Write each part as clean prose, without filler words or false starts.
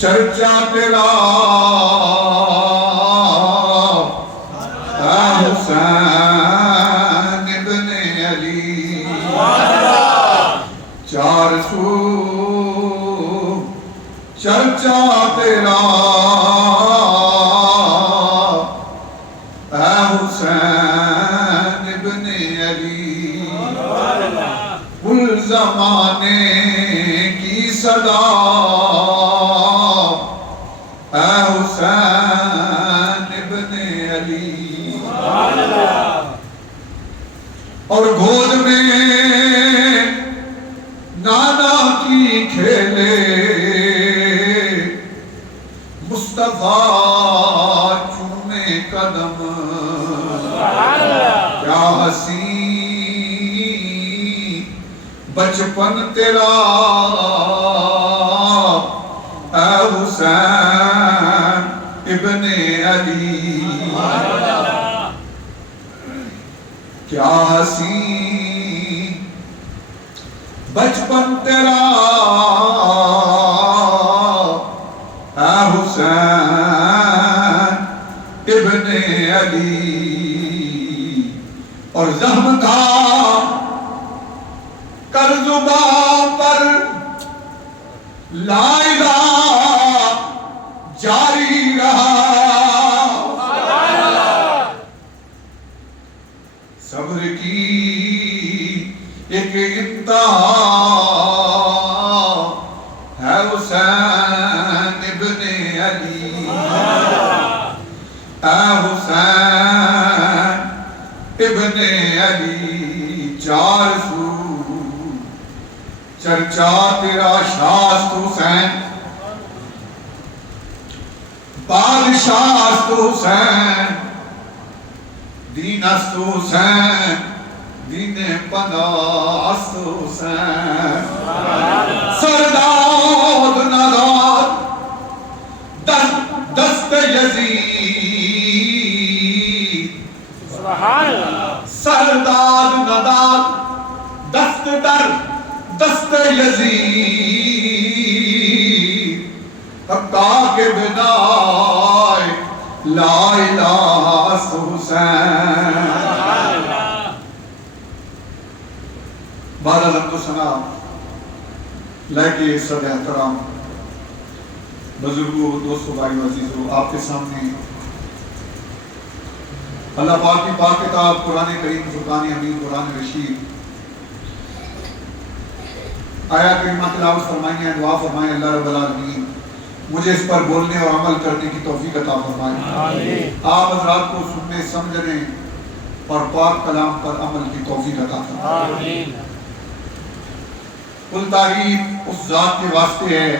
چرچا تیرا اے حسین ابن علی، چار سو چرچا تیرا اے حسین ابن علی، کل زمانے کی صدا اے حسین ابن علی، اور گود میں نانا کی کھیلے مصطفیٰ چومے قدم، کیا حسین بچپن تیرا اے حسین ابن علی، کیا حسین بچپن تیرا اے حسین ابن علی، اور زخم کا کر زباں پر لا الہ جاری رہا، صبر کی ایک انتہا ہے حسین ابن علی، اے حسین ابن علی، چار سو چرچا تیرا شاست حسین، بادشاست حسین، دین است حسین، دین پناست حسین، سرداد نداد دست یزید، سرداد نداد دست در دست یزید، حقا کے بنا لا الہ حسین، بعد حمد و ثنا لائے صد احترام بزرگوں، دوستوں، بھائیوں، عزیزوں، آپ کے سامنے اللہ پاک کی پاک کتاب قرآن کریم، فرقان حمید، قرآن رشید، آیات کریمہ تلاوت فرمائیں، دعا فرمائیں اللہ رب العالمین مجھے اس پر بولنے اور عمل کرنے کی توفیق عطا فرمائیں، آپ حضرات کو سننے سمجھنے اور پاک کلام پر عمل کی توفیق عطا فرمائیں۔ کل تعریف اس ذات کے واسطے ہے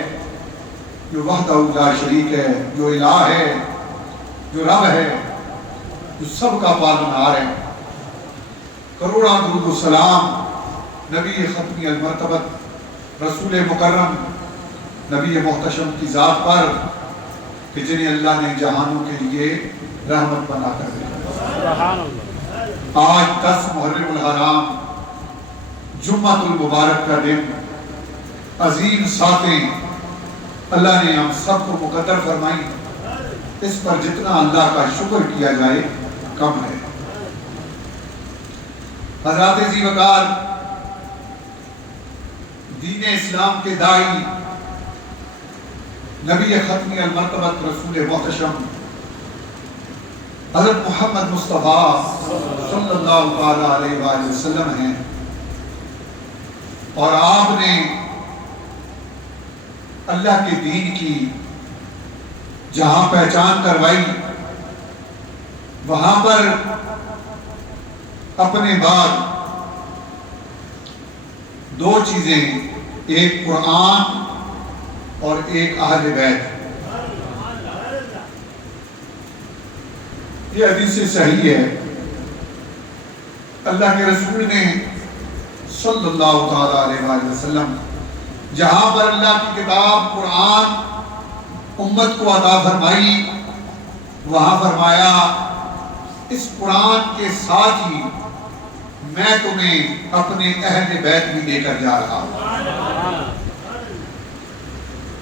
جو وحدہ لا شریک ہے، جو الہ ہے، جو رب ہے، جو سب کا پالنہار ہے۔ کروڑاں درود و سلام نبی ختمی المرتبت، رسول مکرم، نبی محتشم کی ذات پر کہ جنہیں اللہ نے جہانوں کے لیے رحمت بنا کر دیا۔ آج 10 محرم الحرام جمعۃ المبارک کا دن، عظیم ساتیں اللہ نے ہم سب کو مقدر فرمائی، اس پر جتنا اللہ کا شکر کیا جائے کم ہے۔ حضرات ذی وقار دین اسلام کے داعی، نبی ختمی المرتبت، رسول محتشم حضرت محمد مصطفیٰ صلی اللہ علیہ وآلہ وسلم ہیں، اور آپ نے اللہ کے دین کی جہاں پہچان کروائی، وہاں پر اپنے بعد 2 چیزیں، ایک قرآن اور ایک اہل بیت۔ یہ حدیث صحیح ہے، اللہ کے رسول نے صلی اللہ علیہ وآلہ وسلم جہاں پر اللہ کی کتاب قرآن امت کو عطا فرمائی، وہاں فرمایا اس قرآن کے ساتھ ہی میں تمہیں اپنے اہل بیت بھی لے کر جا رہا ہوں۔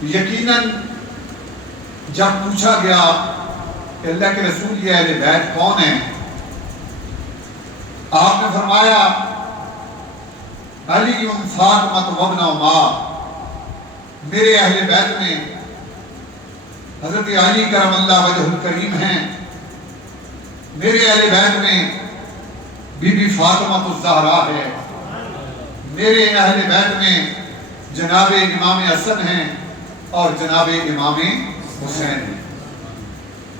یقیناً جب پوچھا گیا کہ اللہ کے رسول یہ اہل بیت کون ہیں، آپ نے فرمایا علی فاطمہ وابن عمر، میرے اہل بیت میں حضرت علی کرم اللہ وجہ الکریم ہیں، میرے اہل بیت میں بی بی فاطمہ الزہرا ہے، میرے اہل بیت میں جناب امام حسن ہیں اور جناب امام حسین ہیں۔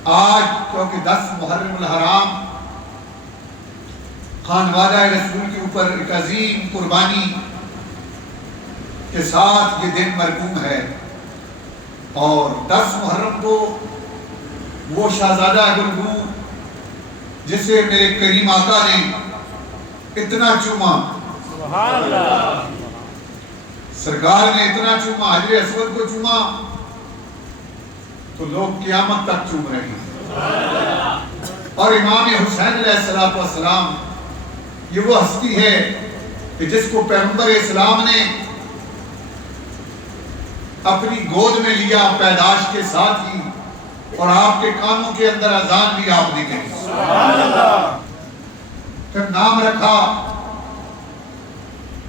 آج کیونکہ 10 محرم الحرام خانوادہ رسول کے اوپر ایک عظیم قربانی کے ساتھ یہ دن مرقوم ہے، اور 10 محرم کو وہ شہزادہ گلگوں جسے میرے کریم آقا نے اتنا چوما، سبحان اللہ، سرکار نے اتنا چوما، حجر اسود کو چوما تو لوگ قیامت تک چوم رہے ہیں۔ اور امام حسین علیہ السلام یہ وہ ہستی ہے کہ جس کو پیغمبر اسلام نے اپنی گود میں لیا پیدائش کے ساتھ ہی، اور آپ کے کانوں کے اندر اذان بھی آپ نے کہی، سبحان اللہ، پھر نام رکھا،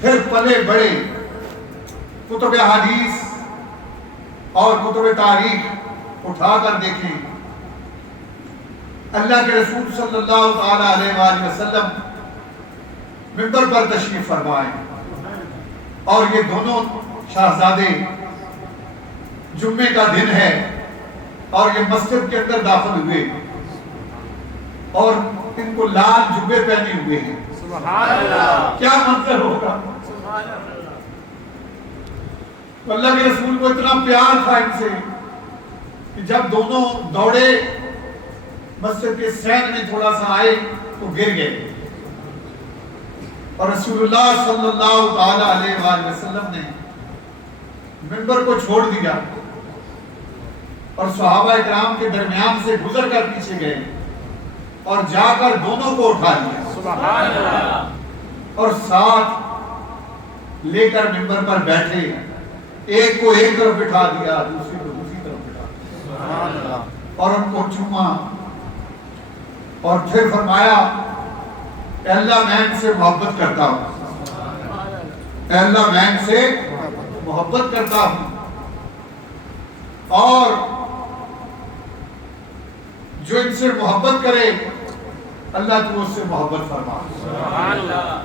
پھر پلے بڑے، کتب حدیث اور کتب تاریخ اٹھا کر دیکھیں، اللہ کے رسول صلی اللہ تعالی علیہ وآلہ وسلم منبر پر تشریف فرمائے، اور یہ دونوں شہزادے جمعے کا دن ہے اور یہ مسجد کے اندر داخل ہوئے، اور ان کو لال جبے پہنے ہوئے ہیں۔ سبحان اللہ، کیا منظر ہوگا؟ سبحان اللہ، اللہ کے رسول کو اتنا پیار تھا ان سے کہ جب دونوں دوڑے مسجد کے سین میں تھوڑا سا آئے تو گر گئے، اور رسول اللہ صلی اللہ تعالی علیہ وآلہ وسلم نے منبر کو چھوڑ دیا اور صحابہ اکرام کے درمیان سے گزر کر پیچھے گئے اور جا کر دونوں کو اٹھا لیا، سبحان اللہ، اور ساتھ لے کر منبر پر بیٹھے، ایک کو ایک طرف بٹھا دیا، دوسری کو دوسری طرف بٹھا دیا، سبحان اللہ، اور ان کو چوما، اور پھر فرمایا اے اللہ میں ان سے محبت کرتا ہوں، اے اللہ میں ان سے محبت کرتا ہوں، اور جو ان سے محبت کرے اللہ تو اس سے محبت فرما۔ سبحان اللہ،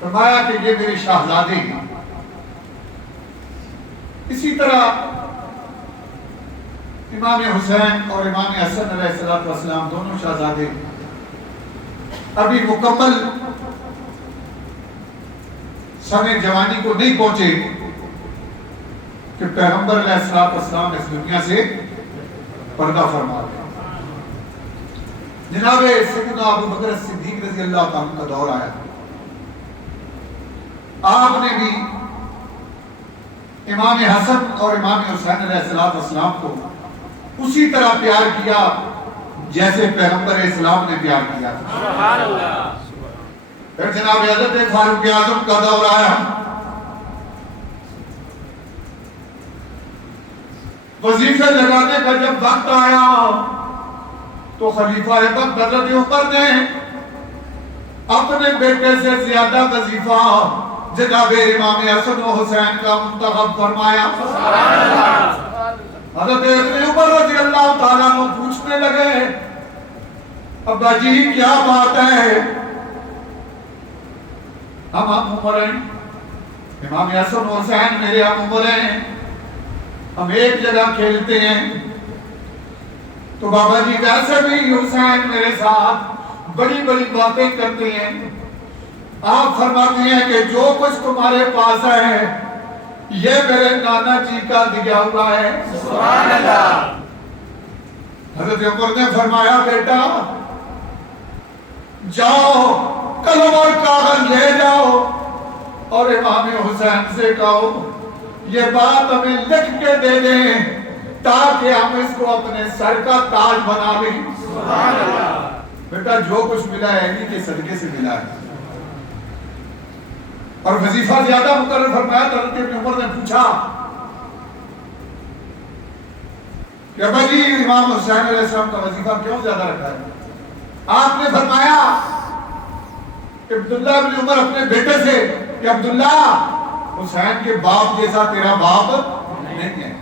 فرمایا کہ یہ میرے شہزادے ہیں۔ اسی طرح امام حسین اور امام حسن علیہ السلام دونوں شہزادے ابھی مکمل سن جوانی کو نہیں پہنچے کہ پیغمبر علیہ السلام اس دنیا سے پردہ فرما گئے۔ جناب سیدنا ابو بکر صدیق رضی اللہ تعالیٰ کا دور آیا، آپ نے بھی امام حسن اور امام حسین علیہ السلام کو اسی طرح پیار کیا جیسے پیغمبر اسلام نے پیار کیا تھا۔ سبحان اللہ، پھر جناب حضرت فاروق اعظم کا دور آیا، وظیفے لگانے کا جب وقت آیا تو خلیفہ وقت حضرت عمر نے اپنے بیٹے سے زیادہ وظیفہ جناب امام حسن و حسین کا منتخب فرمایا۔ حضرت عمر رضی اللہ تعالیٰ عنہ پوچھنے لگے ابا جی کیا بات ہے؟ ہم عمر ہیں، امام حسن و حسین میرے عمر ہیں، ہم ایک جگہ کھیلتے ہیں، تو بابا جی ویسے بھی حسین میرے ساتھ بڑی بڑی باتیں کرتے ہیں، آپ فرماتے ہیں کہ جو کچھ تمہارے پاس ہے یہ میرے نانا جی کا دیا ہوا ہے۔ سبحان اللہ، حضرت عمر نے فرمایا بیٹا جاؤ قلم اور کاغذ لے جاؤ اور امام حسین سے کہو یہ بات ہمیں لکھ کے دے دیں تاکہ ہم اس کو اپنے سر کا تاج بنا لیں۔ سبحان اللہ، بیٹا جو کچھ ملا ہے انہی کے صدقے سے ملا ہے۔ اور وظیفہ زیادہ مقرر فرمایا تو حضرت ابن عمر نے پوچھا کہ ابا جی امام حسین علیہ السلام کا وظیفہ کیوں زیادہ رکھا ہے؟ آپ نے فرمایا کہ عبداللہ بن عمر اپنے بیٹے سے کہ عبداللہ حسین کے باپ جیسا تیرا باپ نہیں ہے،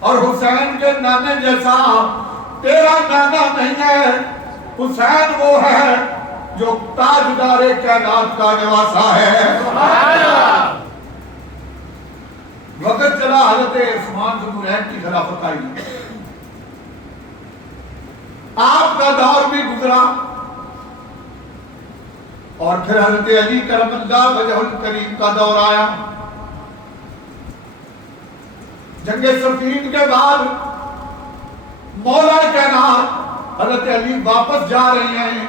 اور حسین کے نانے جیسا تیرا نانا نہیں ہے۔ حسین وہ ہے جو تاجدار کائنات کا نواسا ہے۔ وقت چلا، حضرت عثمان ذو النورین کی خلافت آئی، آپ کا دور بھی گزرا، اور پھر حضرت علی کرم اللہ وجہ الکریم کا دور آیا۔ جنگ صفین کے بعد مولا کائنات حضرت علی واپس جا رہے ہیں،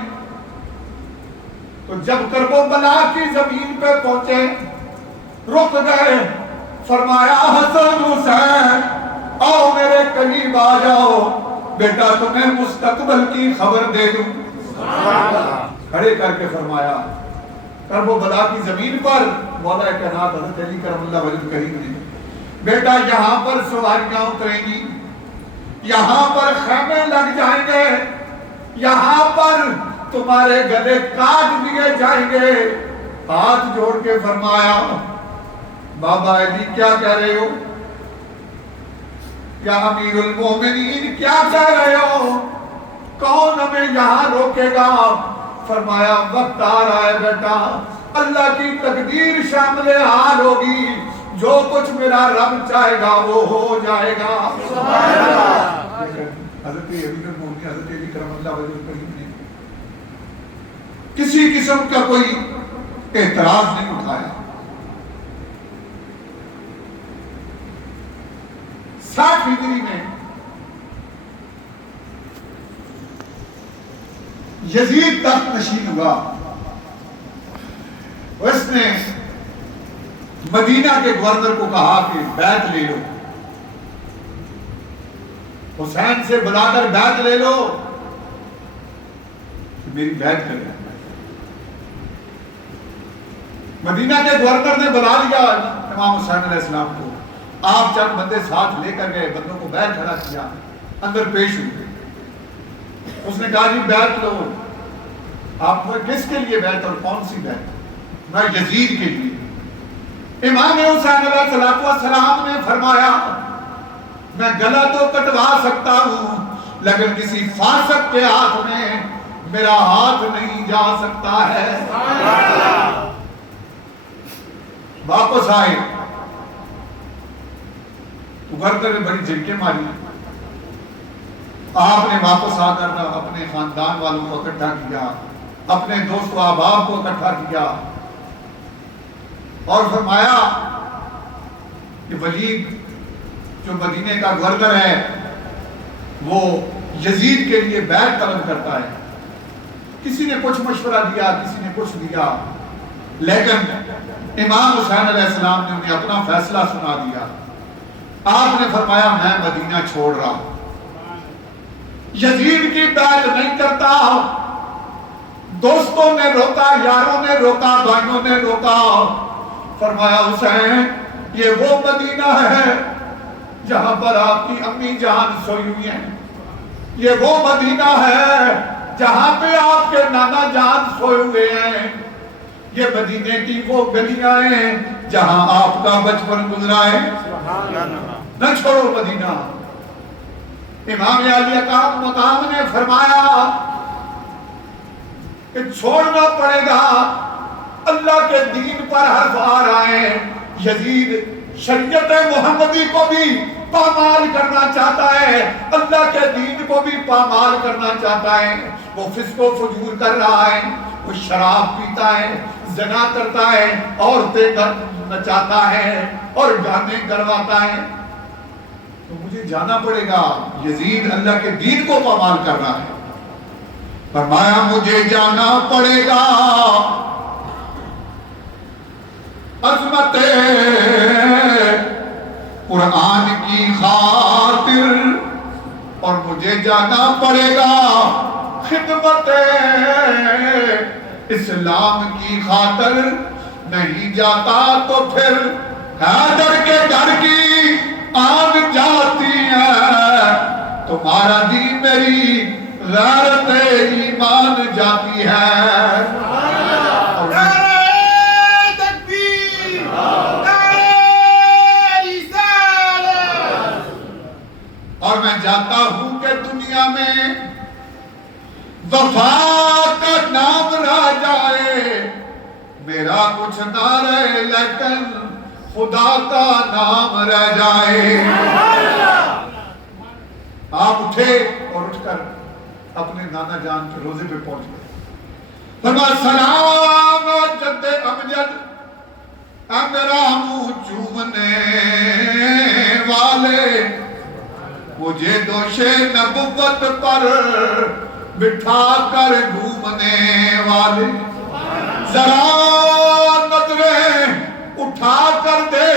تو جب کرب و بلا کی زمین پہ پہنچے رک گئے، فرمایا حسن حسین آؤ میرے قریب آ جاؤ، بیٹا تمہیں مستقبل کی خبر دے دوں۔ کھڑے کر کے فرمایا، کرب و بلا کی زمین پر مولا کائنات حضرت علی کرم اللہ وجہ الکریم نے، بیٹا یہاں پر سواریاں اتریں گی، یہاں پر خیمے لگ جائیں گے، یہاں پر تمہارے گلے کاٹ دیے جائیں گے۔ ہاتھ جوڑ کے فرمایا، بابا علی کیا کہہ رہے ہو؟ یا امیر المومنین کیا کہہ رہے ہو؟ کون ہمیں یہاں روکے گا؟ فرمایا وقت آ رہا ہے بیٹا، اللہ کی تقدیر شامل حال ہوگی، جو کچھ میرا رب چاہے گا وہ ہو جائے گا۔ حضرت امیر المومنین حضرت علی کرم اللہ وجہ الکریم نے کسی قسم کا کوئی اعتراض نہیں اٹھایا۔ 60 ہجری میں یزید تخت نشین ہوا، اس نے مدینہ کے گورنر کو کہا کہ بیعت لے لو، حسین سے بلا کر بیعت لے لو، میری بیعت کرے۔ مدینہ کے گورنر نے بلا لیا امام حسین علیہ السلام کو، آپ چند بندے ساتھ لے کر گئے، بندوں کو بیعت کھڑا کیا، اندر پیش ہوئے۔ اس نے کہا جی بیعت لو، آپ کس کے لیے بیعت اور کون سی بیعت؟ میں یزید کے لیے۔ امام حسین علیہ السلام نے فرمایا میں گلا تو کٹوا سکتا ہوں لیکن کسی فاسق کے ہاتھ میں میرا ہاتھ نہیں جا سکتا ہے۔ واپس آئے تو گھر نے بڑی جھڑکیں ماری، آپ نے واپس آ کر اپنے خاندان والوں کو اکٹھا کیا، اپنے دوست و احباب کو اکٹھا کیا، اور فرمایا کہ ولید جو مدینے کا گورنر ہے وہ یزید کے لیے بیعت طلب کرتا ہے۔ کسی نے کچھ مشورہ دیا، کسی نے کچھ دیا، لیکن امام حسین علیہ السلام نے انہیں اپنا فیصلہ سنا دیا۔ آپ نے فرمایا میں مدینہ چھوڑ رہا ہوں، یزید کی بیعت نہیں کرتا۔ دوستوں نے روکا، یاروں نے روکا، بھائیوں نے روکا۔ فرمایا حسین یہ وہ مدینہ ہے جہاں پر آپ کی امی جان سوئی ہوئی ہیں، یہ وہ مدینہ ہے جہاں پہ آپ کے نانا جان سوئے ہوئے ہیں، یہ مدینے کی وہ گلیاں ہیں جہاں آپ کا بچپن گزرا ہے، نہ چھوڑو مدینہ۔ امام علی مقام نے فرمایا کہ چھوڑنا پڑے گا، اللہ کے دین پر حرف آ رہے ہیں۔ یزید شریعت محمدی کو بھی پامال کرنا چاہتا ہے، اللہ کے دین کو بھی پامال کرنا چاہتا ہے۔ وہ فسق و فجور کر رہا ہے، وہ شراب پیتا ہے، زنا کرتا ہے، عورتیں نچاتا ہے اور گانے کرواتا ہے۔ تو مجھے جانا پڑے گا، یزید اللہ کے دین کو پامال کر رہا ہے۔ فرمایا مجھے جانا پڑے گا عظمت قرآن کی خاطر، اور مجھے جانا پڑے گا خدمت اسلام کی خاطر، نہیں جاتا تو پھر حیدر کے گھر کی آگ جاتی ہے، میں جاتا ہوں کہ دنیا میں وفا کا نام رہ جائے، میرا کچھ نہ رہے لیکن خدا کا نام رہ جائے۔ آپ اٹھے اور اٹھ کر اپنے نانا جان کے روزے پہ پہنچ گئے۔ فرمایا سلام جد امجد، اے میرا منہ چومنے والے، مجھے دوش نبوت پر بٹھا کر گھومنے والے، ذرا نظریں اٹھا کر دے،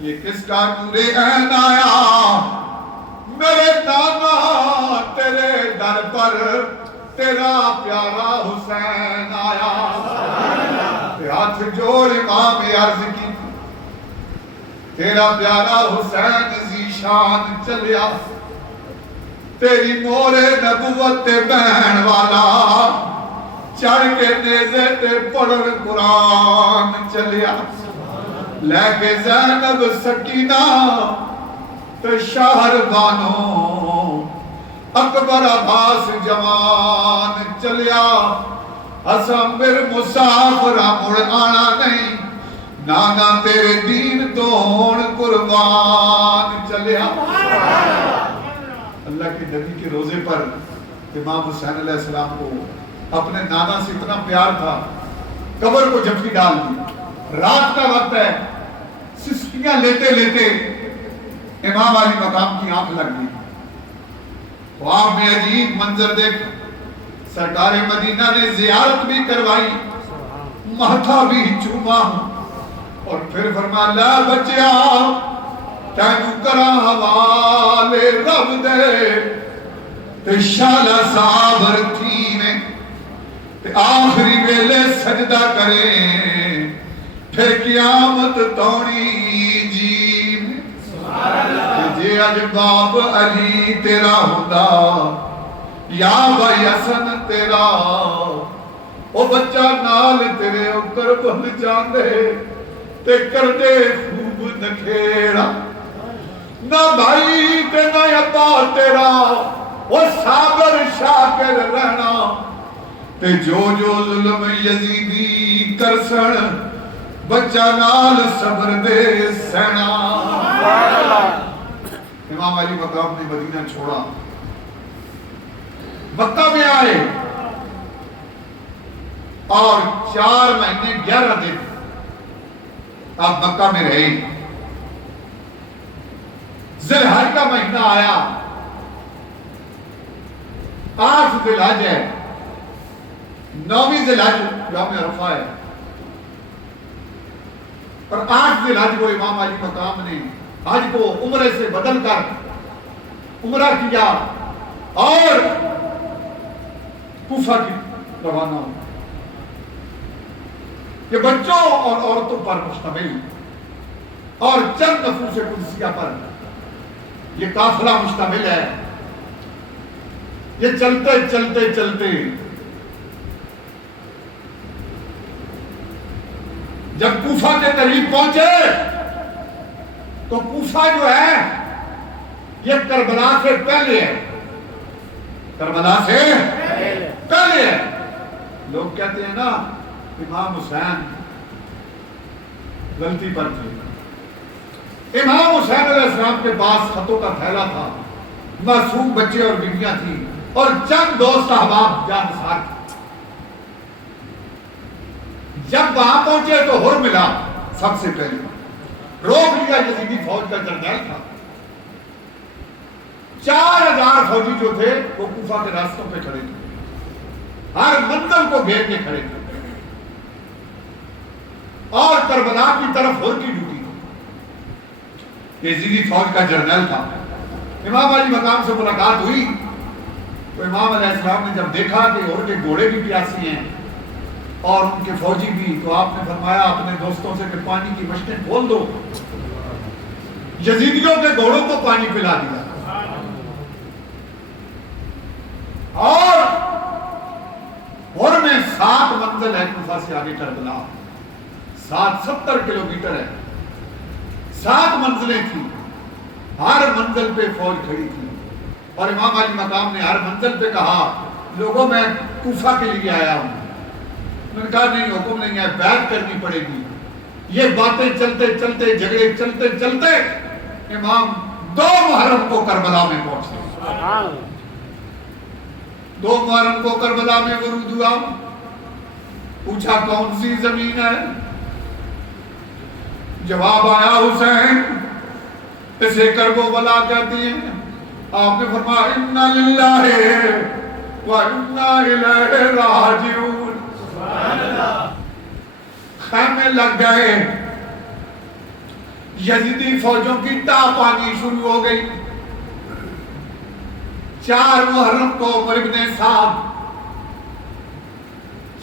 یہ کس کا نور عین آیا، میرے نانا تیرے در پر تیرا پیارا حسین آیا۔ ہاتھ جوڑ امام عرض کی، تیرا پیارا حسین ذیشان چلیا، تیری مور نبوت بہن والا، چڑھ کے نیزے تے پڑھن قرآن چلیا، لے کے زینب سکینہ تے شہر بانو، اکبر عباس جوان چلیا، حسن بر مسافرہ مڑ آنا نہیں، نانا تیرے دین تو ہون قربان چلیا۔ اللہ کے نبی کے روزے پر امام حسین علیہ السلام کو اپنے نانا سے اتنا پیار تھا، قبر کو جھپکی ڈال دی، رات کا وقت ہے، سسکیاں لیتے لیتے امام علی مقام کی آنکھ لگ گئی۔ خواب میں عجیب منظر دیکھ سرکار مدینہ نے زیارت بھی کروائی، ماتھا بھی چوما، اور پھر فرمایا لا بچیا تینوں کرا حوالے رب دے، تے شالا صابر تھی نے تے آخری ویلے سجدہ کریں، پھر قیامت تونی جی میں، جے اج باب علی تیرا ہوندا یا بھائی حسن تیرا، او بچہ نال تیرے اکر بل جاندے تے کردے خوب نکھیڑا، نہ بھائی تے نہ ابا تیرا، او صابر شاکر رہنا، تے جو جو ظلم یزیدی کرسن، بچہ نال صبر دے سینا۔ امام علی مقام نے مدینہ چھوڑا، مکہ میں آئے، اور 4 مہینے 11 دن آپ مکہ میں رہے۔ ذی الحج کا مہینہ آیا، 8 ذی الحج ہے، 9ویں ذی الحج یوم عرفہ ہے، اور 8 ذی الحج کو امام علی مقام نے حج کو عمرے سے بدل کر عمرہ کیا اور کوفہ کی روانہ ہو۔ یہ بچوں اور عورتوں پر مشتمل اور چند نفوس قدسیہ پر یہ قافلہ مشتمل ہے۔ یہ چلتے چلتے چلتے جب کوفہ کے قریب پہنچے تو کوفہ جو ہے یہ کربلا سے پہلے ہے، کربلا سے پہلے ہے۔ لوگ کہتے ہیں نا امام حسین غلطی پر تھے۔ امام حسین علیہ السلام کے پاس خطوں کا تھیلا تھا، معصوم بچے اور بیویاں تھیں، اور چند دوست احباب جانسار تھے۔ جب وہاں پہنچے تو ہر ملا، سب سے پہلے روک لیا یزیدی فوج کا جرنیل تھا۔ 4000 فوجی جو تھے وہ کوفہ کے راستوں پہ کھڑے تھے، ہر منزل کو گھیر کے کھڑے تھے، اور کربلا کی طرف ہر کی ڈیوٹی تھی۔ یزیدی فوج کا جرنیل تھا۔ امام علی مقام سے ملاقات ہوئی تو امام علیہ السلام نے جب دیکھا کہ ہر کے گھوڑے بھی پیاسی ہیں اور ان کے فوجی بھی، تو آپ نے فرمایا اپنے دوستوں سے کہ پانی کی مشکیں کھول دو۔ یزیدیوں کے گھوڑوں کو پانی پلا دیا، اور ہر میں 7 منزل ہے کوفہ سے آگے کربلا، 70 کلومیٹر ہے، 7 منزلیں تھیں۔ ہر منزل پہ فوج کھڑی تھی، اور امام علی مقام نے ہر منزل پہ کہا لوگوں میں کوفہ کے لیے آیا ہوں۔ انہوں نے کہا نہیں، حکم نہیں ہے، بیعت کرنی پڑے گی۔ یہ باتیں چلتے چلتے، جھگڑے چلتے چلتے امام 2 محرم کو کربلا میں پہنچے۔ 2 محرم کو کربلا میں ورود ہوا۔ پوچھا کون سی زمین ہے؟ جواب آیا حسین، اسے کربلا کہتے ہیں۔ آپ نے فرمایا انا للہ و انا الیہ راجعون۔ خیمے لگ گئے، یزیدی فوجوں کی ٹاپ آنی شروع ہو گئی۔ 4 محرم کو عمر ابن سعد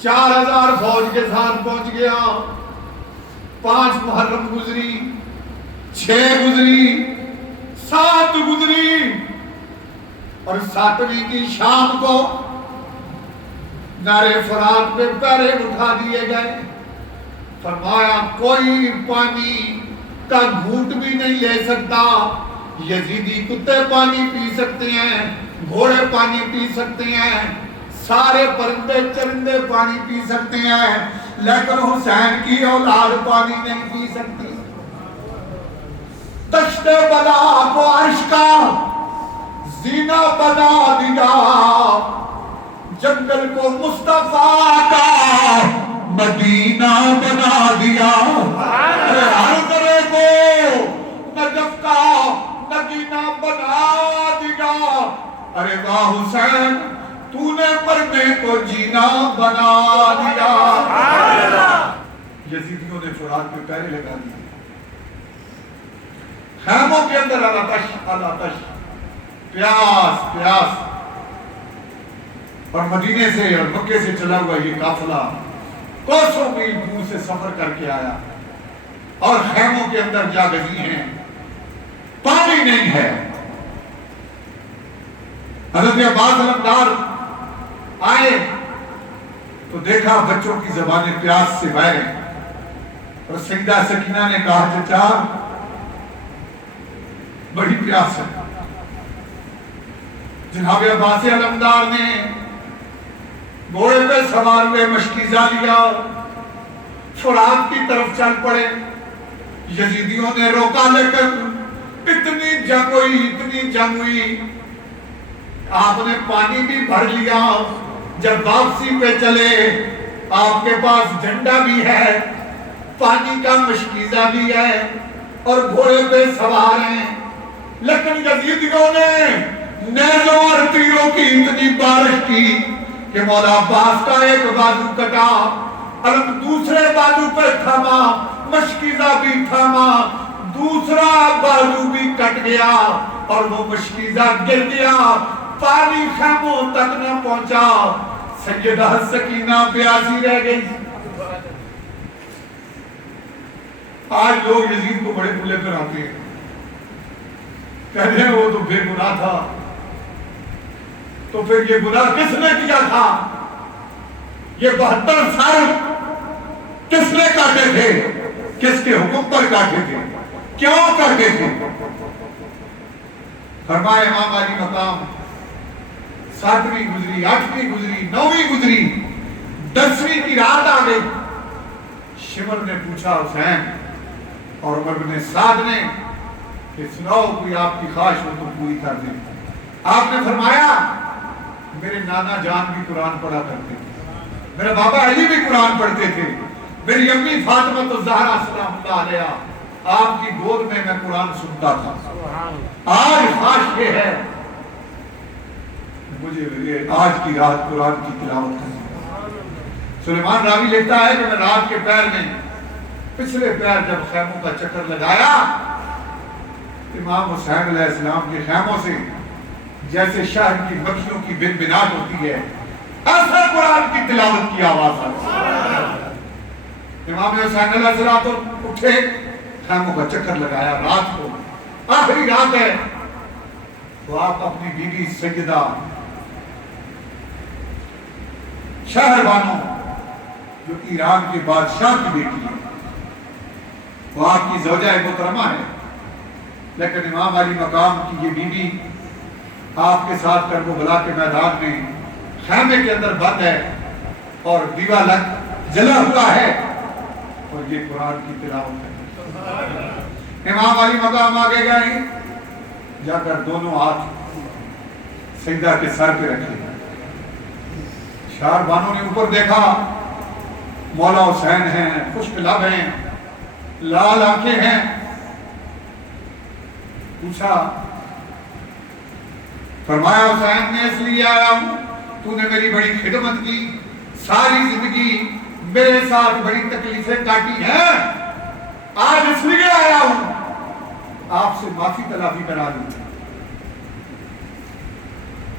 4000 فوج کے ساتھ پہنچ گیا۔ 5 محرم گزری، 6 گزری، 7 گزری، اور 7ویں کی شام کو نعرے فرات پہ پہرے اٹھا دیے گئے۔ فرمایا کوئی پانی کا گھونٹ بھی نہیں لے سکتا۔ یزیدی کتے پانی پی سکتے ہیں، گھوڑے پانی پی سکتے ہیں، سارے پرندے چرندے پانی پی سکتے ہیں، لیکن حسین کی اولاد پانی نہیں پی سکتی۔ دشت بلا کو عرش کا زینہ بنا دیا، جنگل کو مصطفیٰ کا مدینہ بنا دیا، ہر درے کو نجف کا مدینہ بنا دیا۔ ارے واہ حسین، تو نے مرنے کو جینا بنا دیا۔ یزیدیوں نے فرات پہ پہرے لگا دیے، خیموں کے اندر آلاتش، پیاس پیاس، اور مدینے سے اور مکے سے چلا ہوا یہ قافلہ کوسوں میل دور سے سفر کر کے آیا، اور خیموں کے اندر جا گزی ہیں، پانی نہیں ہے۔ حضرت عباس علمدار آئے تو دیکھا بچوں کی زبانیں پیاس سے بہ رہی، اور سیدہ سکینہ نے کہا چچا بڑی پیاس ہے۔ جناب عباس علمدار نے گھوڑے پہ سوار ہوئے مشکیزہ لیا، فرات کی طرف چل پڑے۔ یزیدیوں نے روکا، لیکن اتنی جنگ ہوئی، آپ نے پانی بھی بھر لیا۔ جب واپسی پہ چلے، آپ کے پاس جھنڈا بھی ہے، پانی کا مشکیزہ بھی ہے، اور گھوڑے پہ سوار ہیں، لیکن یزیدیوں نے نیزوں اور تیروں کی اتنی بارش کی کہ مولا عباس کا ایک بازو کٹا، علم دوسرے بازو پہ تھاما، مشکیزہ بھی تھاما، دوسرا بازو بھی کٹ گیا، اور وہ مشکیزہ گر گیا، پانی خیموں تک نہ پہنچا۔ سیدہ سکینہ پیاسی رہ گئی۔ آج لوگ یزید کو بڑے بلے پر آتے ہیں، کہتے ہیں وہ تو بے گناہ تھا، تو پھر یہ گناہ کس نے کیا تھا؟ یہ 72 سال کس نے کاٹے تھے؟ کس کے حکم پر کاٹے تھے؟ کیوں کاٹے تھے؟ فرمائے امام علی مقام 7ویں گزری، 8ویں گزری، 9ویں گزری، 10ویں کی رات آ گئی۔ شمر نے پوچھا حسین اور عمر بن سعد نے کہ سناؤ کوئی آپ کی خواہش ہو تو پوری کر دیں۔ آپ نے فرمایا میرے نانا جان بھی قرآن پڑھا کرتے تھے، میرے بابا علی بھی قرآن پڑھتے تھے، میری امی فاطمہ الزہرا سلام اللہ علیہا آپ کی گود میں قرآن سنتا تھا۔ آج خواہش یہ ہے مجھے آج کی رات قرآن کی تلاوت کرنی۔ سلیمان راوی لکھتا ہے کہ میں رات کے پیر میں پچھلے پیر جب خیموں کا چکر لگایا، امام حسین علیہ السلام کے خیموں سے جیسے شہر کی مکھیوں کی بن بناٹ ہوتی ہے، ایسا قرآن کی تلاوت کی آواز آئی۔ امام حسین علیہ السلام اٹھے، خیموں کا چکر لگایا، رات کو آخری رات ہے، تو آپ اپنی بیوی سیدہ شہر بانو جو ایران کے بادشاہ کی بیٹی ہے، وہ آپ کی زوجہ محترمہ ہے، لیکن امام علی مقام کی یہ بیوی آپ کے ساتھ کربلا کے میدان میں خیمے کے اندر بند ہے اور دیوا جلا ہوا ہے اور یہ قرآن کی تلاوت ہے۔ امام علی مقام آگے گئے، جا کر دونوں ہاتھ سجدہ کے سر پہ رکھے، شار بانوں نے اوپر دیکھا، مولا حسین ہیں، خشک لب ہیں، لال آنکھیں ہیں۔ پوچھا، فرمایا حسین میں اس لیے آیا ہوں، تو نے میری بڑی خدمت کی، ساری زندگی میرے ساتھ بڑی تکلیفیں کاٹی ہیں، آج اس لیے آیا ہوں آپ سے معافی تلافی کرا دوں۔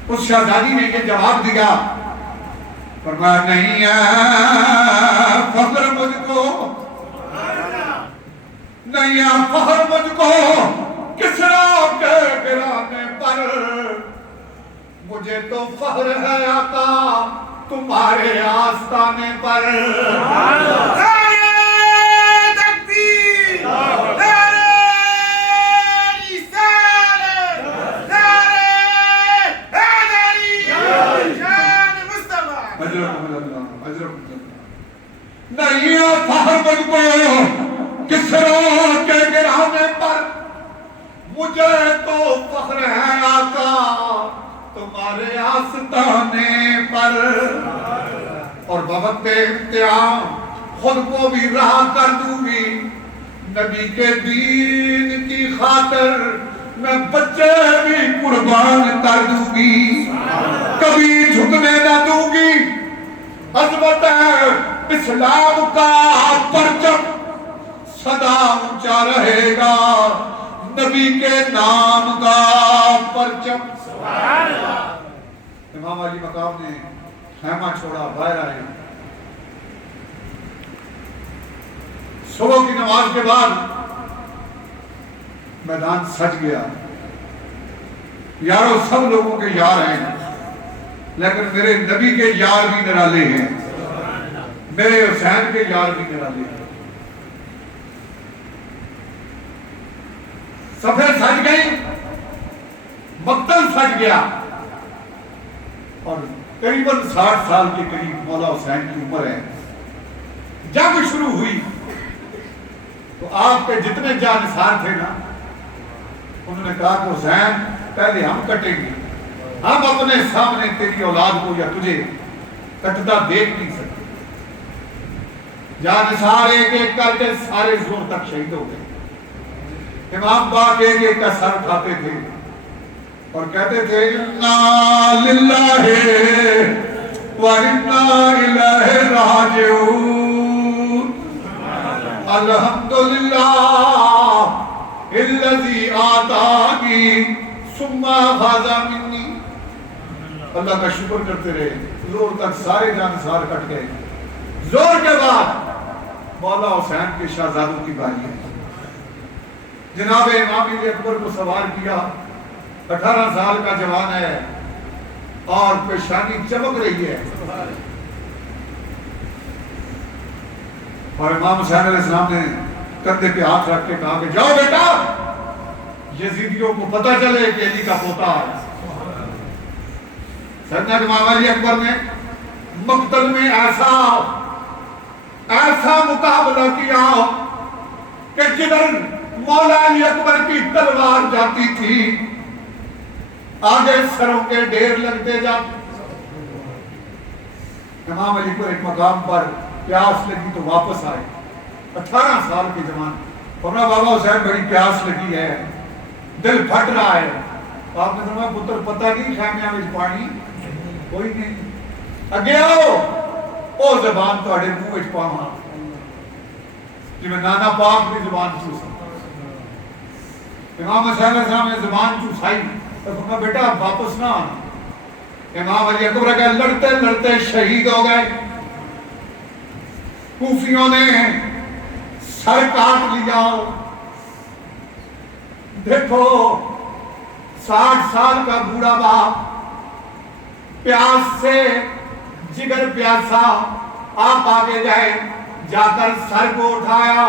اس شہزادی نے یہ جواب دیا، فرمایا نہیں ہے فخر مجھ کو، نہیں ہے فخر مجھ کو کسرا کے گرانے پر، مجھے تو فخر ہے آقا تمہارے آستانے پر۔ نہیں ہے فخر مجھ کو کسرا کے گرانے پر، مجھے تو فخر ہے آقا تمہارے آستانے پر۔ اور بوقت امتحان خود کو بھی رہا کر دوں گی، نبی کے دین کی خاطر میں بچے بھی قربان کر دوں گی، کبھی جھکنے نہ دوں گی، عظمت اسلام کا پرچم سدا اونچا رہے گا، نبی کے نام کا پرچم۔ امام علی مقام نے خیمہ چھوڑا، باہر آئے، صبح کی نماز کے بعد میدان سج گیا۔ یارو سب لوگوں کے یار ہیں، لیکن میرے نبی کے یار بھی نرالے ہیں، میرے حسین کے یار بھی نرالے ہیں۔ صفیں سج گئی، مقتل سج گیا، اور قریباً 60 سال کے قریب مولا حسین کی عمر ہے۔ جنگ شروع ہوئی تو آپ کے جتنے جانثار تھے نا، انہوں نے کہا کہ حسین پہلے ہم کٹیں گے، ہم اپنے سامنے تیری اولاد کو یا تجھے کٹتا دیکھ نہیں سکتے۔ جانثار ایک ایک کر کے سارے زور تک شہید ہو گئے۔ امام پاک ایک ایک کا سر اٹھاتے تھے اور کہتے تھے اِنَّا لِلَّهِ وَإِنَّا إِلَيْهِ رَاجِعُونَ، الحمدللہ الذی آتانی ثم أخذ منی۔ اللہ کا شکر کرتے رہے، زور تک سارے جانثار کٹ گئے۔ زور کے بعد مولا حسین کے شہزادوں کی باری ہے۔ جناب امام علی اکبر کو سوار کیا، 18 سال کا جوان ہے اور پیشانی چمک رہی ہے، اور امام حسین علیہ السلام نے کندھے پہ ہاتھ رکھ کے کہا کہ جاؤ بیٹا، یزیدیوں کو پتہ چلے کہ علی کا پوتا ہے۔ سیدنا امام علی اکبر نے مقتل میں ایسا مقابلہ کیا کہ جدھر مولا علی اکبر کی تلوار جاتی تھی آگے سروں کے ڈھیر لگتے جاتے۔ امام علی کو ایک مقام پر پیاس لگی تو واپس آئے، 18 سال کے جوان، فرمایا بابا حسین بڑی پیاس لگی ہے، دل پھٹ رہا ہے۔ آپ نے فرمایا پتر پتہ نہیں خیمیاں میں پانی کوئی نہیں، اگے آؤ او زبان تھوڑے منہ وچ پاواں جی میں نانا پاک کی زبان چوسا۔ امام حسین علیہ السلام نے زبان چوسائی تو فرمایا بیٹا واپس نہ آنا۔ امام علی اکبر کے لڑتے لڑتے شہید ہو گئے۔ کوفیوں نے سر کاٹ لیا۔ دیکھو 60 سال کا بوڑھا باپ پیاس سے جگر پیاسا، آپ آگے جائے، جا کر سر کو اٹھایا،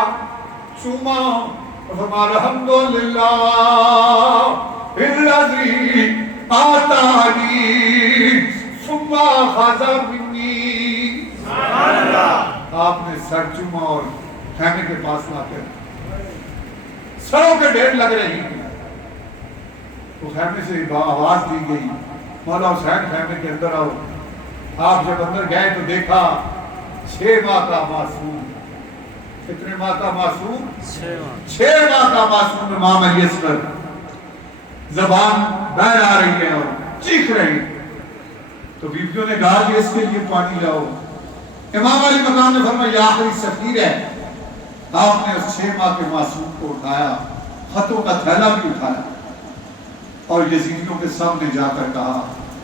چوما، الحمدللہ الذی آتانی ثم اخذ منی. سبحان اللہ. آپ نے سر چوما اور خیمے کے پاس لا کر سروں کے ڈھیر لگ رہی تھی. تو خیمے سے آواز دی گئی مولا حسین خیمے کے اندر آؤ. آپ جب اندر گئے تو دیکھا 6 ماہ کا معصوم. کتنے ماہ کا معصوم؟ 6 ماہ کا معصوم امام علی اصغر زبان بہہ آ رہی ہے اور چیخ رہی. تو بیویوں نے کہا کہ اس کے لیے پانی لاؤ. امام علی مقام نے فرمایا یہ آخری سفیر ہے. آپ نے اس 6 ماہ کے معصوم کو اٹھایا, خطوں کا تھیلا بھی اٹھایا اور یزیدیوں کے سامنے جا کر کہا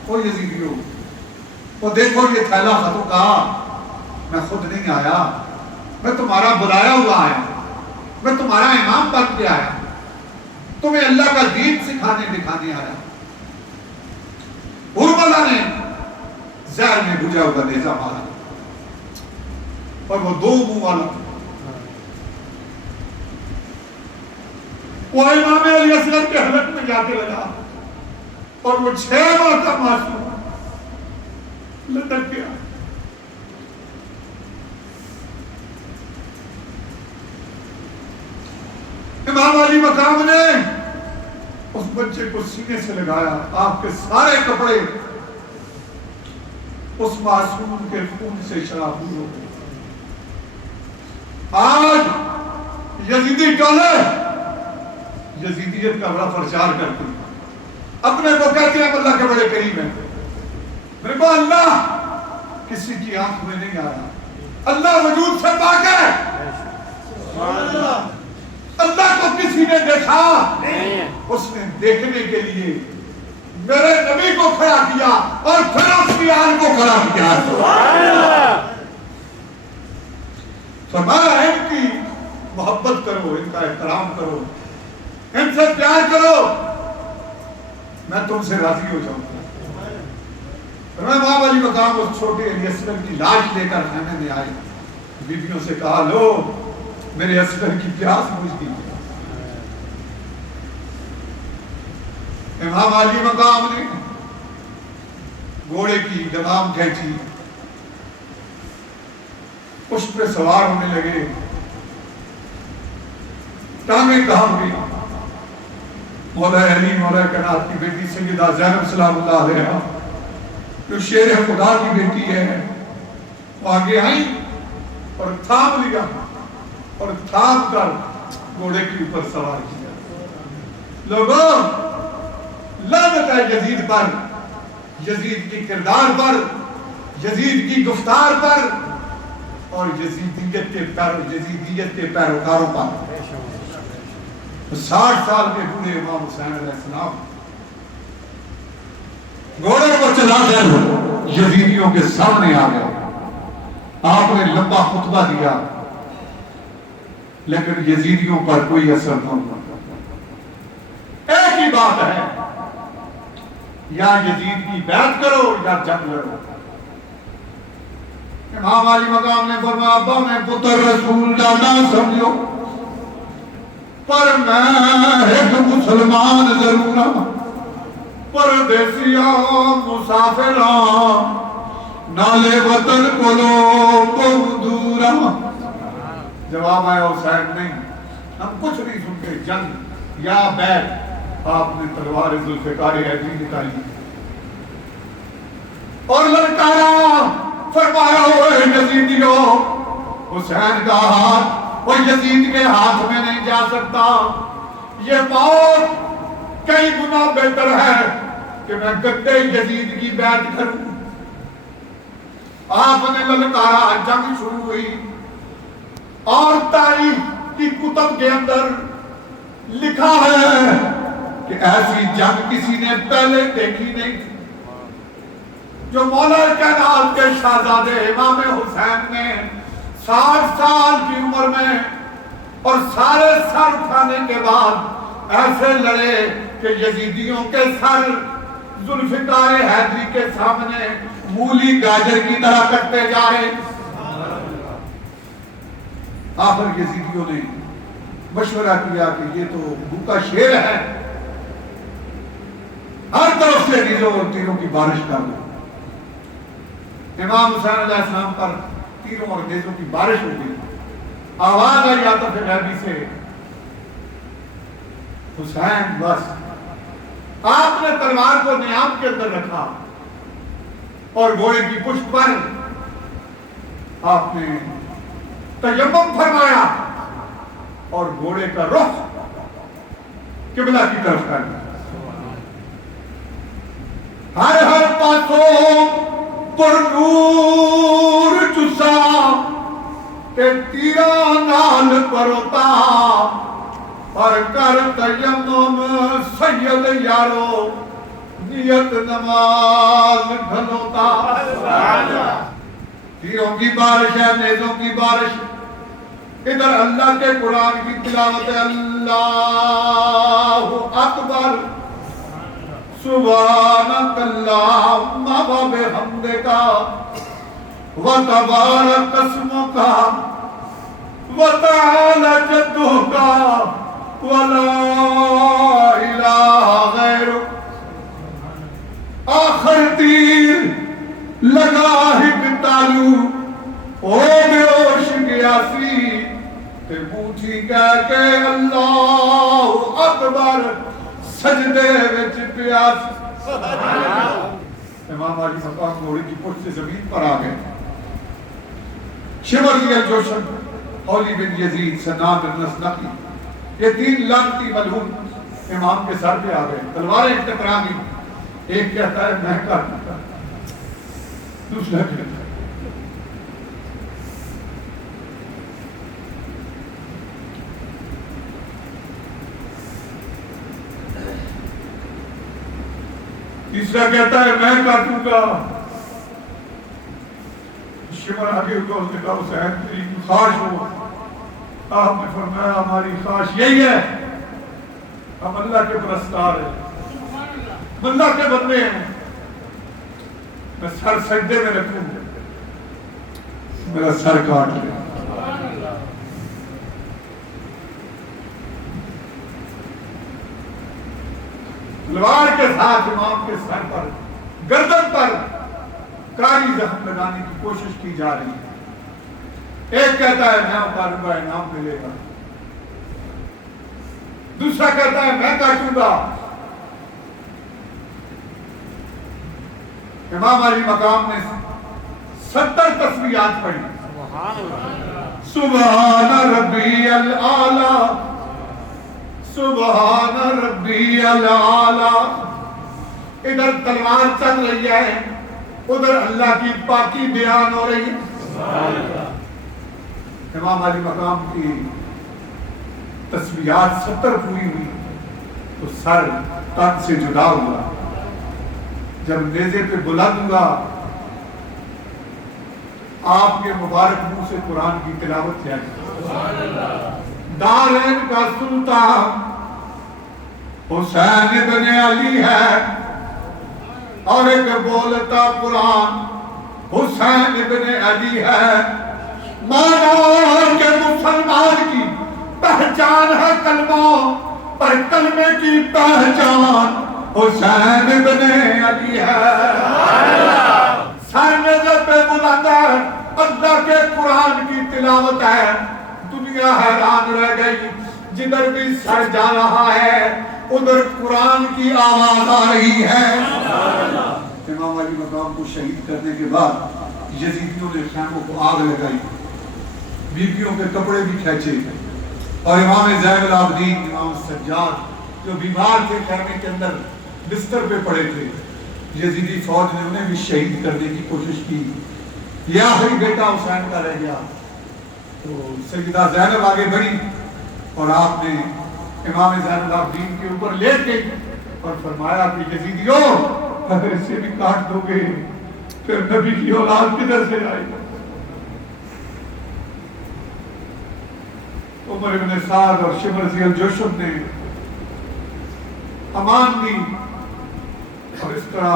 او یزیدیوں, وہ دیکھو یہ تھیلا خطوں کا, میں خود نہیں آیا, میں تمہارا بلایا ہوا آیا, میں تمہارا امام بن کے آیا, تمہیں اللہ کا دین سکھانے دکھانے آیا. ہرملا نے زہر میں بجھا ہوا نیزہ مارا اور وہ 2 منہ والا وہ امام علی اصغر کے حلق میں جا کے لگا اور وہ 6 ماہ کا معصوم لٹک گیا. امام علی مقام نے اس بچے کو سینے سے لگایا, آپ کے سارے کپڑے اس معصوم کے خون سے شرابور ہو گئے. آج یزیدی ٹولے یزیدیت کا بڑا پرچار کرتے ہیں, اپنے کو کہتے ہیں اللہ کے بڑے قریب ہیں. میرے کو اللہ کسی کی آنکھ میں نہیں آیا, اللہ وجود سے پاک ہے. اللہ کو کسی نے دیکھا نہیں, اس نے دیکھنے کے لیے میرے نبی کو کھڑا کیا اور پھر اس کی آل کو کھڑا کیا. فرمایا ان کی محبت کرو, ان کا احترام کرو, ان سے پیار کرو, میں تم سے راضی ہو جاؤں گا. امام علی مقام اس چھوٹے علی اصغر کی لاش لے کر خیمے میں آئے. بیویوں سے کہا لو میرے اصغر کی پیاس بجھ گئی. امام علی مقام نے گھوڑے کی لگام کھینچی, اس پہ سوار ہونے لگے. ٹانگیں کہاں گئی. مولا علی مولا کائنات کی بیٹی سیدہ زینب سلام اللہ علیہا جو شیر خدا کی بیٹی ہے, وہ آگے آئی اور تھام لیا اور تھام کر گھوڑے کے اوپر سوار کیا. لوگوں لعنت ہے یزید پر, یزید کی کردار پر, یزید کی گفتار پر اور یزیدیت کے پیروکاروں پر. 60 سال کے بوڑھے امام حسین علیہ السلام گھوڑے کو چلا کر یزیدیوں کے سامنے آ گئے. آپ نے لمبا خطبہ دیا لیکن یزیدیوں پر کوئی اثر نہ ہوا. ایک ہی بات ہے, یا یزید کی بیعت کرو یا جنگ لڑو. امام علی مقام نے فرمایا ابا میں پتر رسول کا نہ سمجھو پر میں ایک مسلمان ضرور ہوں, پردیسیاں مسافراں نالے وطن کو لو بہت دور. جواب آیا حسین نہیں, ہم کچھ نہیں سنتے, جنگ یا بیعت. آپ نے تلوار ذوالفقار ایدی نکالی اور للکارا. فرمایا ہوئے یزیدیوں, حسین کا ہاتھ وہ یزید کے ہاتھ میں نہیں جا سکتا. یہ موت کئی گنا بہتر ہے کہ میں گدے یزید کی بیعت کروں. آپ نے للکارا, جنگ شروع ہوئی اور تاریخ کی کتب کے اندر لکھا ہے کہ ایسی جنگ کسی نے پہلے دیکھی نہیں تھی. جو مولا کائنات کے شہزادے امام حسین نے 60 سال کی عمر میں اور سارے سر اٹھانے کے بعد ایسے لڑے کہ یزیدیوں کے سر ذوالفقار حیدری کے سامنے مولی گاجر کی طرح کٹتے جا رہے. آخر یزیدیوں نے مشورہ کیا کہ یہ تو بھوکا شیر ہے، ہر طرف سے نیزوں اور تیروں کی بارش کر دو۔ امام حسین علیہ السلام پر تیروں اور نیزوں کی بارش ہو گئی۔ آواز آئی آتف غیبی سے، حسین بس۔ آپ نے تلوار کو نیام کے اندر رکھا اور گھوڑے کی پشت پر آپ نے تیمم فرمایا اور گھوڑے کا رخ قبلہ کی طرف کر دیا۔ ہر ہر پاسوں پر نور چسا کہ تیرا نال پروتا اور کر تیمم سید یارو نیت نماز ڈھلوتا۔ تیروں کی بارش ہے، نیزوں کی بارش، ادھر اللہ کے قرآن کی تلاوت ہے، اللہ اکبر سبحانک اللہم و بحمدک و تبارک اسمک و تعالی جدک و لا الہ غیرک۔ آخر تیر لگا ہک تالو او بے ہوش گیا سی تے بوٹھی کہہ کے اللہ اکبر سجدے وچ پیا سی۔ امام علی مقام گھوڑے کی پشت سے زمین پر آ گئے۔ شمر الجوشن، حولی بن یزید، سنان بن نسنقی، یہ تین لعنتی ملعون امام کے سر پہ آ گئے۔ تلواریں ٹکرا گئی، ایک کہتا ہے میں کر دوں، دوسرا کہتا ہے تیسرا کہتا ہے میں کاٹوں گا۔ شمر آگے ہوگا، اس نے کہا حسین تیری خواہش ہو۔ آپ نے فرمایا ہماری خواہش یہی ہے، ہم اللہ کے پرستار ہیں، اللہ کے بندے ہیں، میں سر سجدے میں رکھوں، میرا سر کاٹ لے۔ تلوار کے ساتھ امام کے سر پر، گردن پر کاری زخم لگانے کی کوشش کی جا رہی ہے۔ ایک کہتا ہے میں اتاروں گا انعام ملے گا، دوسرا کہتا ہے میں کاٹوں گا۔ امام علی مقام نے 70 تسبیحات پڑھی۔ سبحان ربی العالی، سبحان ربی العالی۔ ادھر تلوار چل رہی ہے، ادھر اللہ کی پاکی بیان ہو رہی ہے۔ امام علی مقام کی تسبیحات 70 پوری ہوئی تو سر تن سے جدا ہوا۔ جب نیزے پہ بلند ہوا، آپ کے مبارک منہ سے قرآن کی تلاوت کیا گئی۔ دارین کا سلطان حسین ابن علی ہے، اور ایک بولتا قرآن حسین ابن علی ہے۔ مانا کہ مسلمان کی پہچان ہے کلمہ، پر کلمے کی پہچان حسین ابن علی ہے۔ سر نظر پہ بلند ہے، اللہ کے قرآن کی تلاوت ہے، دنیا حیران رہ گئی۔ جدھر بھی سر جا رہا ہے ادھر قرآن کی آواز آ رہی ہے۔ امام علی مقام کو شہید کرنے کے بعد یزیدیوں نے خیموں کو آگ لگائی، بیویوں کے کپڑے بھی کھینچے، اور امام زین العابدین، امام سجاد جو بیمار تھے خیمے کے اندر بستر پہ پڑے تھے، یزیدی فوج نے انہیں بھی شہید کرنے کی کوشش کی۔ یہ آخری بیٹا حسین کا رہ گیا تو سیدہ زینب آگے بڑھی اور آپ نے امام زین العابدین کے اوپر لیٹ گئی اور فرمایا کہ یزیدیوں اگر اسے بھی کاٹ دو گے پھر نبی کی اولاد کدھر سے آئے گا؟ عمر ابن سعد اور شمر ذی الجوشن نے امان دی، اور اس طرح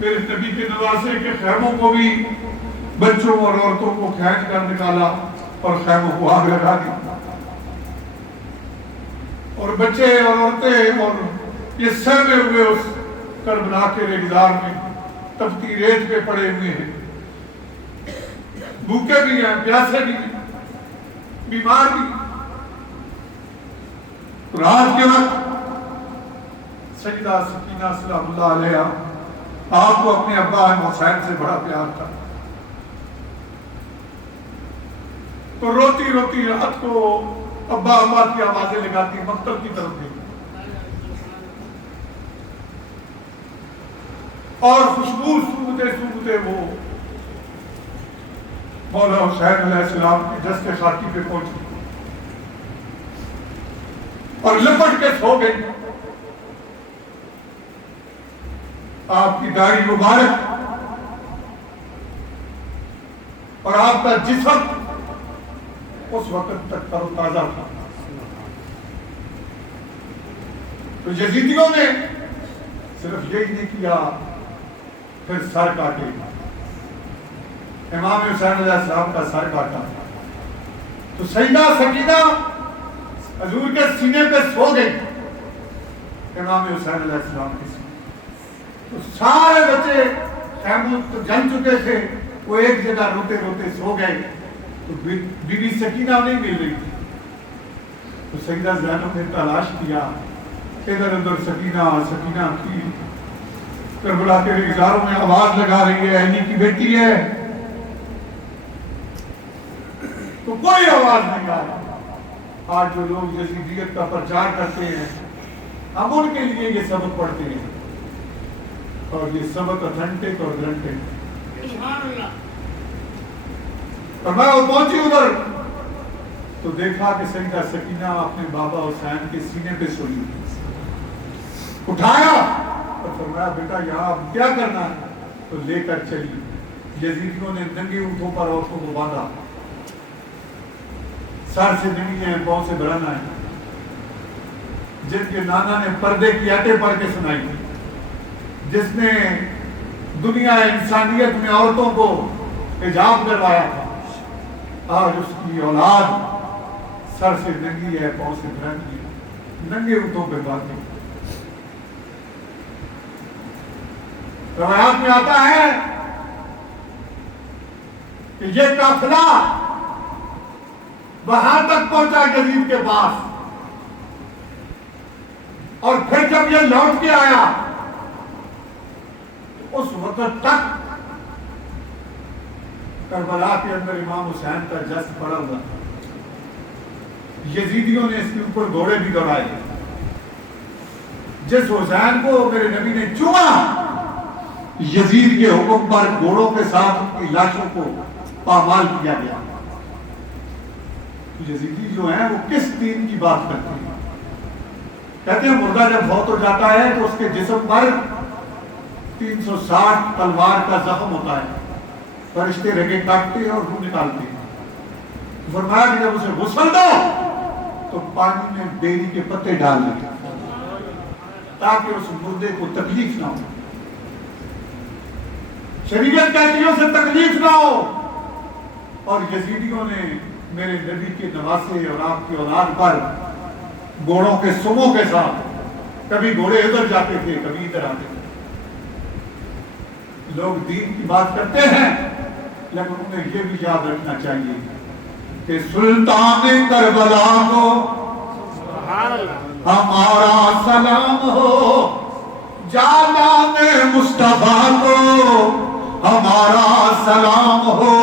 میرے نبی کے نواسے کے خیموں کو بھی بچوں اور عورتوں کو کھینچ کر نکالا اور خیموں کو آگ لگا دی، اور بچے اور عورتیں اور یہ سہمے ہوئے اس کربلا کے ریگزار میں تپتی ریت پہ پڑے ہوئے ہیں، بھوکے بھی ہیں، پیاسے بھی ہیں، بیمار بھی ہیں۔ رات کے وقت سیدہ سکینہ سلام اللہ علیہ آپ کو اپنے ابا حسین سے بڑا پیار تھا، تو روتی روتی رات کو ابا ابا کی آوازیں لگاتی مکتب کی طرف گئی، اور خوشبو سونگتے سونگتے وہ مولا حسین علیہ السلام کی دست خاکی پہ پہنچی اور لپٹ کے سو گئی۔ آپ کی داڑھی مبارک اور آپ کا جسم اس وقت تک تر و تازہ تھا۔ تو یزیدیوں نے صرف یہی نہیں کیا، پھر سر کاٹے، امام حسین علیہ السلام کا سر کاٹا، تو سیدہ سکینہ حضور کے سینے پہ سو گئی، امام حسین علیہ السلام کے سینے، تو سارے بچے خیموں تو جل چکے تھے، وہ ایک جگہ روتے روتے سو گئے، تو بی بی سکینہ نہیں مل رہی تھی، تو سیدہ زینب نے تلاش کیا، ادھر ادھر سکینہ سکینہ کی، کربلا کے ریگزاروں میں آواز لگا رہی ہے، علی کی بیٹی ہے، تو کوئی آواز نہیں آ رہی۔ آج جو لوگ یزیدیت کا پرچار کرتے ہیں، ہم ان کے لیے یہ سبق پڑھتے ہیں، اور یہ سبق اتھنٹک اور گرنٹک۔ اور میں وہ پہنچی ادھر تو دیکھا کہ سیدہ سکینہ اپنے بابا حسین کے سینے پہ سوئی، اٹھایا اور فرمایا بیٹا یہاں اب کیا کرنا ہے، تو لے کر چلی۔ یزیدیوں نے ننگے اونٹوں پر عورتوں کو باندھا، سر سے ننگی ہیں، پاؤں سے بھرانا ہے، جن کے نانا نے پردے کی آٹے پڑھ کے سنائی، جس نے دنیا انسانیت میں عورتوں کو حجاب کروایا تھا، آج اس کی اولاد سر سے ننگی ہے، پاؤں سے بھرانی ہے، ننگے اونٹوں پہ باندھی۔ روایات میں آتا ہے کہ یہ قافلہ وہاں تک پہنچا یزید کے پاس، اور پھر جب یہ لوٹ کے آیا تو اس وقت تک کربلا کے اندر امام حسین کا جسد پڑا ہوا تھا۔ یزیدیوں نے اس کے اوپر گھوڑے بھی دوڑائے، جس حسین کو میرے نبی نے چوما، یزید کے حکم پر گھوڑوں کے ساتھ ان کی لاشوں کو پامال کیا گیا۔ یزیدی جو ہیں وہ کس دین کی بات کرتے ہیں؟ کہتے ہیں مردہ جب فوت ہو جاتا ہے تو اس کے جسم پر 360 تلوار کا زخم ہوتا ہے، فرشتے رگیں کاٹتے ہیں اور روح نکالتے ہیں۔ فرمایا کہ جب اسے غسل دو تو پانی میں بیری کے پتے ڈال دیں تاکہ اس مردے کو تکلیف نہ ہو، شریعت کہتی ہے اسے تکلیف نہ ہو۔ اور یزیدیوں نے میرے نبی کے نواسے اور آپ کی اولاد پر گھوڑوں کے سموں کے ساتھ، کبھی گھوڑے ادھر جاتے تھے کبھی ادھر آتے تھے۔ لوگ دین کی بات کرتے ہیں لیکن انہیں یہ بھی یاد رکھنا چاہیے کہ سلطان کربلا کو ہمارا سلام ہو، جانان مصطفیٰ کو ہمارا سلام ہو۔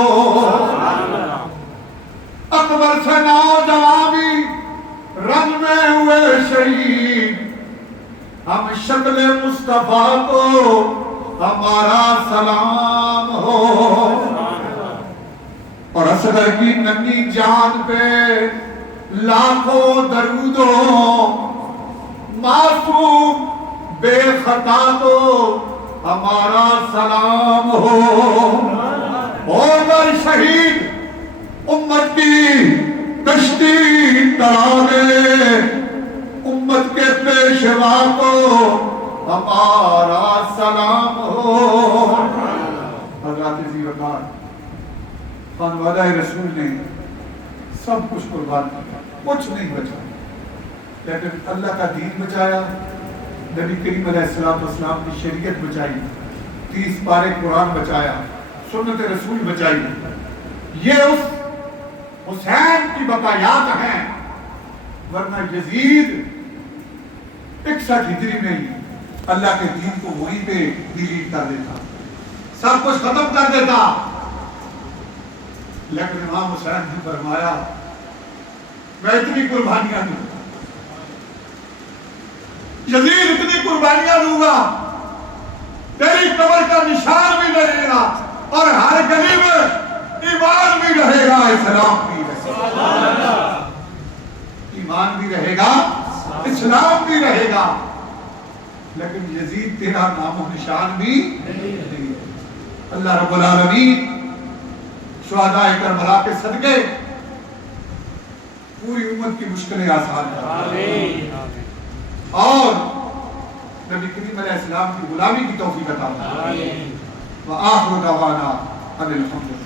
اکبر سے نوجوانی رنگ میں ہوئے شہید، ہم شکل مصطفیٰ کو ہمارا سلام ہو۔ اور اصغر کی ننھی جان پہ لاکھوں درود ہو، معصوم بے خطا کو ہمارا سلام ہو۔ عمر شہید امت کی کشتی ترانے، امت کے پیشوا کو ہمارا سلام ہو۔ حضرات ذی وقار خانوادہ رسول نے سب کچھ قربان کیا، کچھ نہیں بچا، لیکن اللہ کا دین بچایا، نبی کریم علیہ السلام کی شریعت بچائی، 30 پارے قرآن بچایا، سنت رسول بچائی۔ یہ اس حسین کی بقایات ہیں، ورنہ یزید 61 ہجری میں ہی اللہ کے دین کو وہیں پہ ڈیلیٹ کر دیتا، سب کچھ ختم کر دیتا۔ لیکن امام حسین نے فرمایا میں اتنی قربانیاں دوں گا، یزید اتنی قربانیاں دوں گا، تیری قبر کا نشان بھی رہے گا اور ہر گلی میں ایمان بھی رہے گا، اسلام بھی رہے گا، ایمان بھی رہے گا، اسلام بھی رہے گا، لیکن یزید تیرا نام و نشان بھی نہیں۔ اللہ رب العالمین شہداء کربلا کے صدقے پوری امت کی مشکلیں آسان کرے اور نبی کریم علیہ السلام کی غلامی کی توفیق عطا فرمائے۔ وآخر دعوانا ان الحمد للہ۔